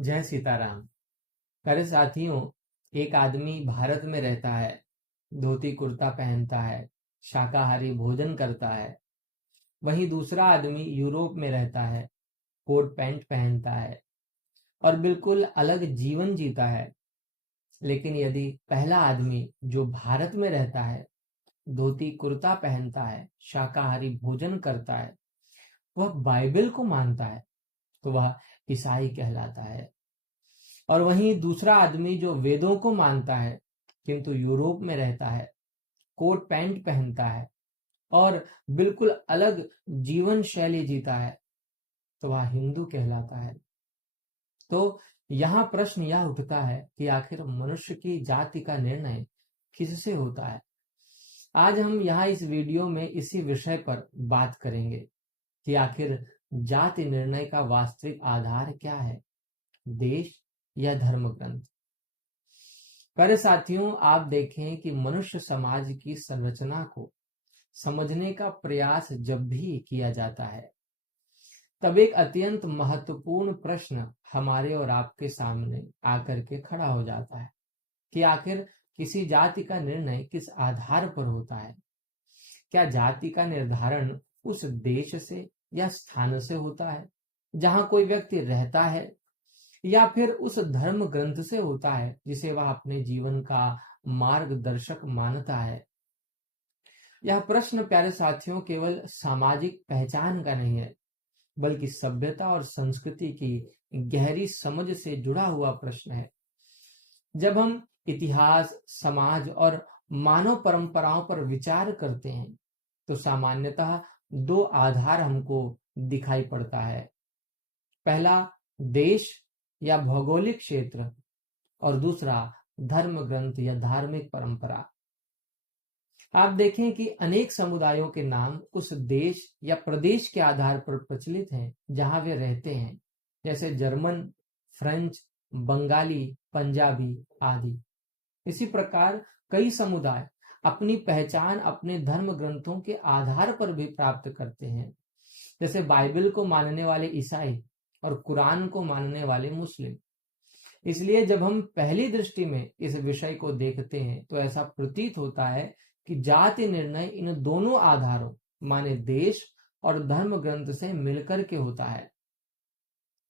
जय सीताराम। प्यारे साथियों, एक आदमी भारत में रहता है, धोती कुर्ता पहनता है, शाकाहारी भोजन करता है। वहीं दूसरा आदमी यूरोप में रहता है, कोट पैंट पहनता है और बिल्कुल अलग जीवन जीता है। लेकिन यदि पहला आदमी जो भारत में रहता है, धोती कुर्ता पहनता है, शाकाहारी भोजन करता है, वह बाइबल को मानता है, तो वह ईसाई कहलाता है। और वहीं दूसरा आदमी जो वेदों को मानता है किंतु यूरोप में रहता है, कोट पैंट पहनता है और बिल्कुल अलग जीवन शैली जीता है, तो वह हिंदू कहलाता है। तो यहाँ प्रश्न यह उठता है कि आखिर मनुष्य की जाति का निर्णय किससे होता है। आज हम यहाँ इस वीडियो में इसी विषय पर बात करेंगे कि आखिर जाति निर्णय का वास्तविक आधार क्या है, देश या धर्म ग्रंथ। प्यारे साथियों, आप देखें कि मनुष्य समाज की संरचना को समझने का प्रयास जब भी किया जाता है, तब एक अत्यंत महत्वपूर्ण प्रश्न हमारे और आपके सामने आकर के खड़ा हो जाता है कि आखिर किसी जाति का निर्णय किस आधार पर होता है। क्या जाति का निर्धारण उस देश से या स्थान से होता है जहां कोई व्यक्ति रहता है, या फिर उस धर्म ग्रंथ से होता है जिसे वह अपने जीवन का मार्गदर्शक मानता है। यह प्रश्न प्यारे साथियों केवल सामाजिक पहचान का नहीं है, बल्कि सभ्यता और संस्कृति की गहरी समझ से जुड़ा हुआ प्रश्न है। जब हम इतिहास, समाज और मानव परंपराओं पर विचार करते हैं, तो सामान्यतः दो आधार हमको दिखाई पड़ता है। पहला देश या भौगोलिक क्षेत्र, और दूसरा धर्म ग्रंथ या धार्मिक परंपरा। आप देखें कि अनेक समुदायों के नाम उस देश या प्रदेश के आधार पर प्रचलित हैं जहां वे रहते हैं, जैसे जर्मन, फ्रेंच, बंगाली, पंजाबी आदि। इसी प्रकार कई समुदाय अपनी पहचान अपने धर्म ग्रंथों के आधार पर भी प्राप्त करते हैं, जैसे बाइबल को मानने वाले ईसाई और कुरान को मानने वाले मुस्लिम। इसलिए जब हम पहली दृष्टि में इस विषय को देखते हैं, तो ऐसा प्रतीत होता है कि जाति निर्णय इन दोनों आधारों माने देश और धर्म ग्रंथ से मिलकर के होता है।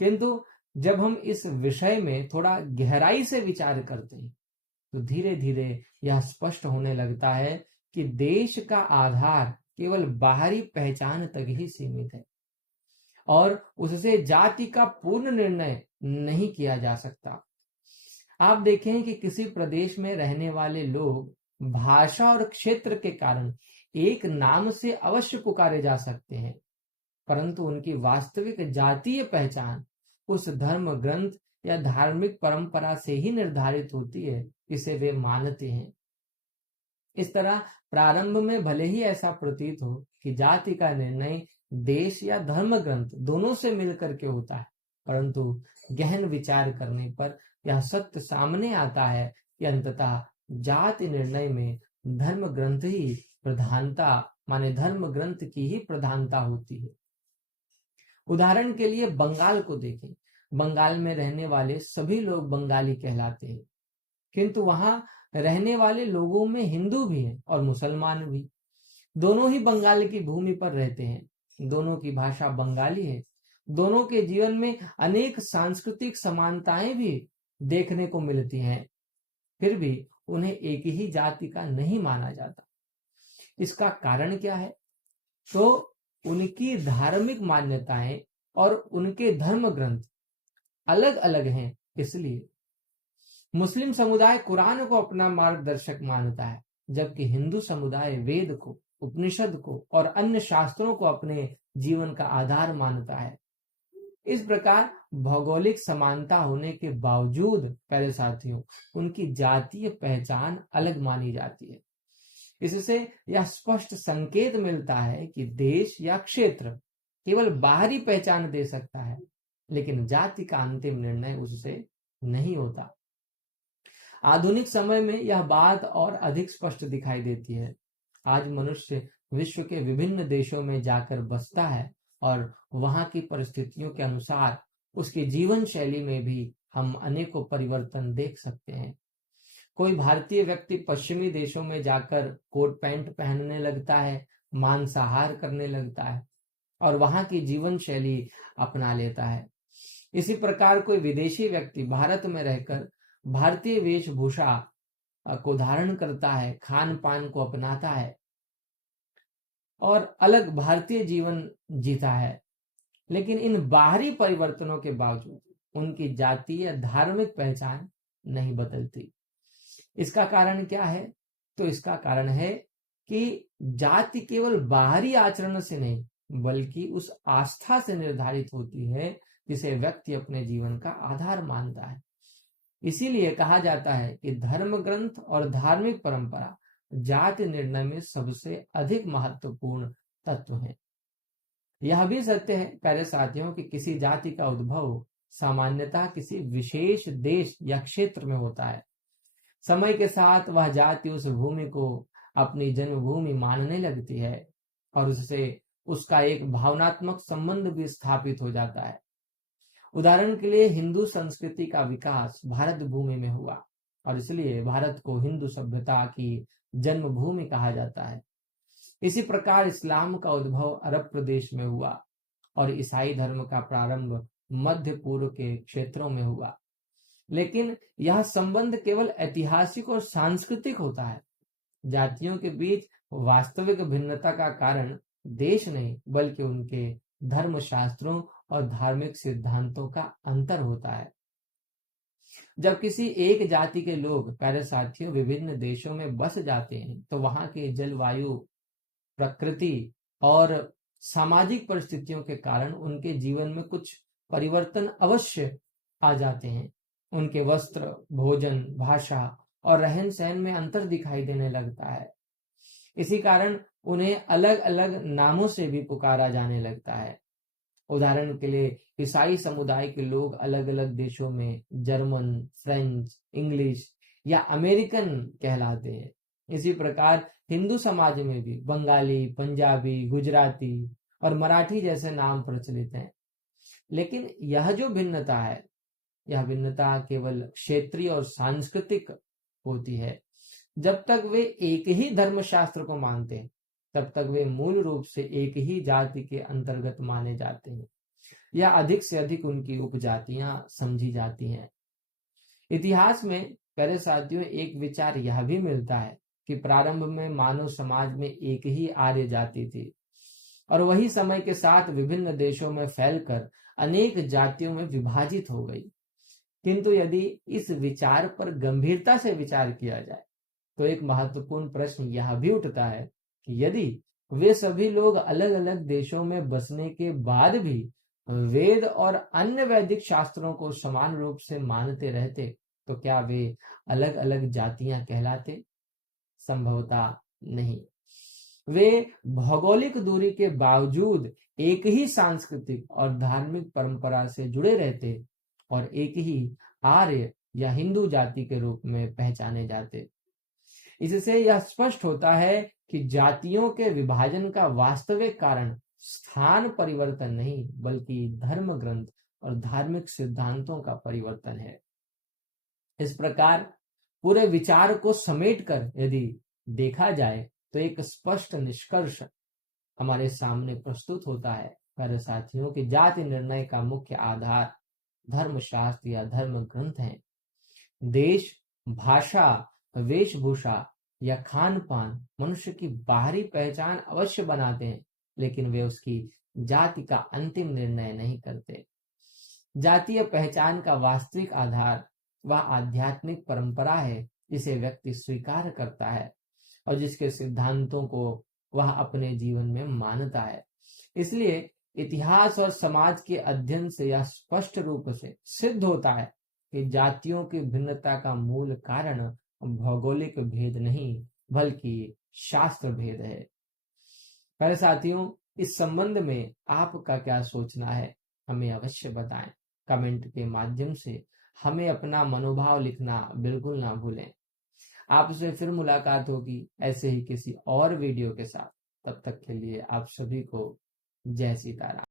किंतु जब हम इस विषय में थोड़ा गहराई से विचार करते हैं, तो धीरे धीरे यह स्पष्ट होने लगता है कि देश का आधार केवल बाहरी पहचान तक ही सीमित है और उससे जाति का पूर्ण निर्णय नहीं किया जा सकता। आप देखें कि किसी प्रदेश में रहने वाले लोग भाषा और क्षेत्र के कारण एक नाम से अवश्य पुकारे जा सकते हैं, परंतु उनकी वास्तविक जातीय पहचान उस धर्म ग्रंथ या धार्मिक परंपरा से ही निर्धारित होती है जिसे वे मानते हैं। इस तरह प्रारंभ में भले ही ऐसा प्रतीत हो कि जाति का निर्णय देश या धर्म ग्रंथ दोनों से मिलकर के होता है, परंतु गहन विचार करने पर यह सत्य सामने आता है कि अंततः जाति निर्णय में धर्म ग्रंथ ही प्रधानता माने धर्म ग्रंथ की ही प्रधानता होती है। उदाहरण के लिए बंगाल को देखें। बंगाल में रहने वाले सभी लोग बंगाली कहलाते हैं, किंतु वहां रहने वाले लोगों में हिंदू भी हैं और मुसलमान भी। दोनों ही बंगाल की भूमि पर रहते हैं, दोनों की भाषा बंगाली है, दोनों के जीवन में अनेक सांस्कृतिक समानताएं भी देखने को मिलती हैं, फिर भी उन्हें एक ही जाति का नहीं माना जाता। इसका कारण क्या है? तो उनकी धार्मिक मान्यताएं और उनके धर्म ग्रंथ अलग अलग हैं। इसलिए मुस्लिम समुदाय कुरान को अपना मार्गदर्शक मानता है, जबकि हिंदू समुदाय वेद को, उपनिषद को और अन्य शास्त्रों को अपने जीवन का आधार मानता है। इस प्रकार भौगोलिक समानता होने के बावजूद प्यारे साथियों, उनकी जातीय पहचान अलग मानी जाती है। इससे यह स्पष्ट संकेत मिलता है कि देश या क्षेत्र केवल बाहरी पहचान दे सकता है, लेकिन जाति का अंतिम निर्णय उससे नहीं होता। आधुनिक समय में यह बात और अधिक स्पष्ट दिखाई देती है। आज मनुष्य विश्व के विभिन्न देशों में जाकर बसता है और वहां की परिस्थितियों के अनुसार उसकी जीवन शैली में भी हम अनेकों परिवर्तन देख सकते हैं। कोई भारतीय व्यक्ति पश्चिमी देशों में जाकर कोट पैंट पहनने लगता है, मांसाहार करने लगता है और वहां की जीवन शैली अपना लेता है। इसी प्रकार कोई विदेशी व्यक्ति भारत में रहकर भारतीय वेशभूषा को धारण करता है, खान पान को अपनाता है और अलग भारतीय जीवन जीता है। लेकिन इन बाहरी परिवर्तनों के बावजूद उनकी जातीय या धार्मिक पहचान नहीं बदलती। इसका कारण क्या है? तो इसका कारण है कि जाति केवल बाहरी आचरण से नहीं बल्कि उस आस्था से निर्धारित होती है जिसे व्यक्ति अपने जीवन का आधार मानता है। इसीलिए कहा जाता है कि धर्म ग्रंथ और धार्मिक परंपरा जाति निर्णय में सबसे अधिक महत्वपूर्ण तत्व है। यह भी सत्य है प्यारे साथियों कि किसी जाति का उद्भव सामान्यतः किसी विशेष देश या क्षेत्र में होता है। समय के साथ वह जाति उस भूमि को अपनी जन्मभूमि मानने लगती है और उससे उसका एक भावनात्मक संबंध भी स्थापित हो जाता है। उदाहरण के लिए हिंदू संस्कृति का विकास भारत भूमि में हुआ और इसलिए भारत को हिंदू सभ्यता की जन्मभूमि कहा जाता है। इसी प्रकार इस्लाम का उद्भव अरब प्रदेश में हुआ और ईसाई धर्म का प्रारंभ मध्य पूर्व के क्षेत्रों में हुआ। लेकिन यह संबंध केवल ऐतिहासिक और सांस्कृतिक होता है। जातियों के बीच वास्तविक भिन्नता का कारण देश नहीं बल्कि उनके धर्मशास्त्रों और धार्मिक सिद्धांतों का अंतर होता है। जब किसी एक जाति के लोग प्यारे साथियों विभिन्न देशों में बस जाते हैं तो वहां के जलवायु, प्रकृति और सामाजिक परिस्थितियों के कारण उनके जीवन में कुछ परिवर्तन अवश्य आ जाते हैं। उनके वस्त्र, भोजन, भाषा और रहन सहन में अंतर दिखाई देने लगता है। इसी कारण उन्हें अलग अलग नामों से भी पुकारा जाने लगता है। उदाहरण के लिए ईसाई समुदाय के लोग अलग अलग देशों में जर्मन, फ्रेंच, इंग्लिश या अमेरिकन कहलाते हैं। इसी प्रकार हिंदू समाज में भी बंगाली, पंजाबी, गुजराती और मराठी जैसे नाम प्रचलित हैं। लेकिन यह जो भिन्नता है, यह भिन्नता केवल क्षेत्रीय और सांस्कृतिक होती है। जब तक वे एक ही धर्मशास्त्र को मानते हैं तब तक वे मूल रूप से एक ही जाति के अंतर्गत माने जाते हैं या अधिक से अधिक उनकी उपजातियां समझी जाती हैं। इतिहास में प्यारे साथियों एक विचार यह भी मिलता है कि प्रारंभ में मानव समाज में एक ही आर्य जाति थी और वही समय के साथ विभिन्न देशों में फैलकर अनेक जातियों में विभाजित हो गई। किंतु यदि इस विचार पर गंभीरता से विचार किया जाए तो एक महत्वपूर्ण प्रश्न यह भी उठता है कि यदि वे सभी लोग अलग अलग देशों में बसने के बाद भी वेद और अन्य वैदिक शास्त्रों को समान रूप से मानते रहते तो क्या वे अलग अलग जातियां कहलाते? संभवतः नहीं। वे भौगोलिक दूरी के बावजूद एक ही सांस्कृतिक और धार्मिक परंपरा से जुड़े रहते और एक ही आर्य या हिंदू जाति के रूप में पहचाने जाते। इससे यह स्पष्ट होता है कि जातियों के विभाजन का वास्तविक कारण स्थान परिवर्तन नहीं बल्कि धर्म ग्रंथ और धार्मिक सिद्धांतों का परिवर्तन है। इस प्रकार पूरे विचार को समेटकर यदि देखा जाए तो एक स्पष्ट निष्कर्ष हमारे सामने प्रस्तुत होता है प्यारे साथियों कि जाति निर्णय का मुख्य आधार धर्मशास्त्र या धर्म ग्रंथ है। देश, भाषा, वेशभूषा या खान पान मनुष्य की बाहरी पहचान अवश्य बनाते हैं लेकिन वे उसकी जाति का अंतिम निर्णय नहीं करते। जातीय पहचान का वास्तविक आधार वह आध्यात्मिक परंपरा है जिसे व्यक्ति स्वीकार करता है और जिसके सिद्धांतों को वह अपने जीवन में मानता है। इसलिए इतिहास और समाज के अध्ययन से यह स्पष्ट रूप से सिद्ध होता है कि जातियों की भिन्नता का मूल कारण भौगोलिक भेद नहीं बल्कि शास्त्र भेद है। प्यारे साथियों, इस संबंध में आपका क्या सोचना है हमें अवश्य बताएं। कमेंट के माध्यम से हमें अपना मनोभाव लिखना बिल्कुल ना भूलें। आपसे फिर मुलाकात होगी ऐसे ही किसी और वीडियो के साथ। तब तक के लिए आप सभी को जय सीताराम।